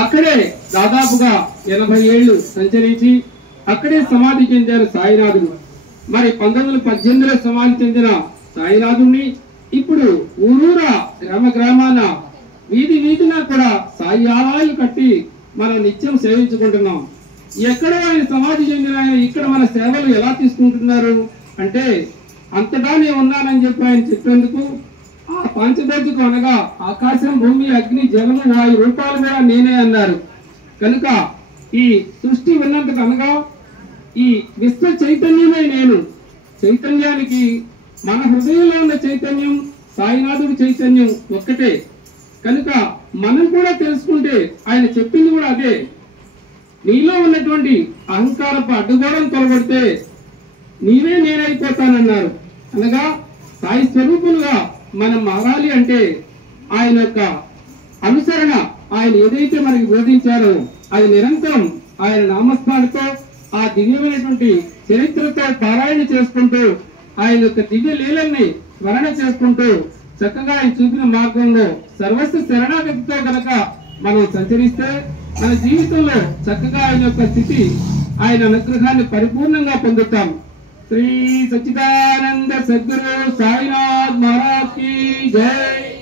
అక్కడే దాదాపుగా 80 ఏళ్లు సంచరించి అక్కడే సమాధి చెందారు సాయినాథుడు. మరి 1918లో సమాధి చెందిన సాయినాథుడిని ఇప్పుడు ఊరూరా గ్రామాన వీధిన కూడా సాయి ఆలయాలు కట్టి మనం నిత్యం సేవించుకుంటున్నాం. ఎక్కడో ఆయన సమాధి చెందిన ఆయన ఇక్కడ మన సేవలు ఎలా తీసుకుంటున్నారు అంటే, అంతటా నేను ఉన్నానని చెప్పి ఆయన చెప్పేందుకు ఆ పంచభౌతికం అనగా ఆకాశం, భూమి, అగ్ని, జలము, వాయు రూపాలు కూడా నేనే అన్నారు. కనుక ఈ సృష్టి ఉన్నందుకు అనగా ఈ విశ్వ చైతన్యమే నేను. చైతన్యానికి మన హృదయంలో ఉన్న చైతన్యం, సాయినాథుడి చైతన్యం ఒక్కటే. కనుక మనం కూడా తెలుసుకుంటే ఆయన చెప్పింది కూడా అదే. నీలో ఉన్నటువంటి అహంకారపు అడ్డుగోడను తొలగొడితే నీవే నేనైపోతానన్నారు. అనగా సాయి స్వరూపులుగా మనం మారాలి అంటే ఆయన యొక్క అనుసరణ, ఆయన ఏదైతే మనకి బోధించారో అది నిరంతరం ఆయన నామస్మరణతో ఆ దివ్యమైనటువంటి చరిత్రతో పారాయణ చేసుకుంటూ ఆయన యొక్క దివ్య లీలల్ని స్మరణ చేసుకుంటూ చక్కగా ఆయన చూపిన మార్గంలో సర్వస్వ శరణాగతితో కనుక మనం సంచరిస్తే మన జీవితంలో చక్కగా ఆయన యొక్క స్థితి, ఆయన అనుగ్రహాన్ని పరిపూర్ణంగా పొందుతాం. శ్రీ సచ్చిదానంద సద్గురు సాయినాథ్ మహారాజ్ की जय।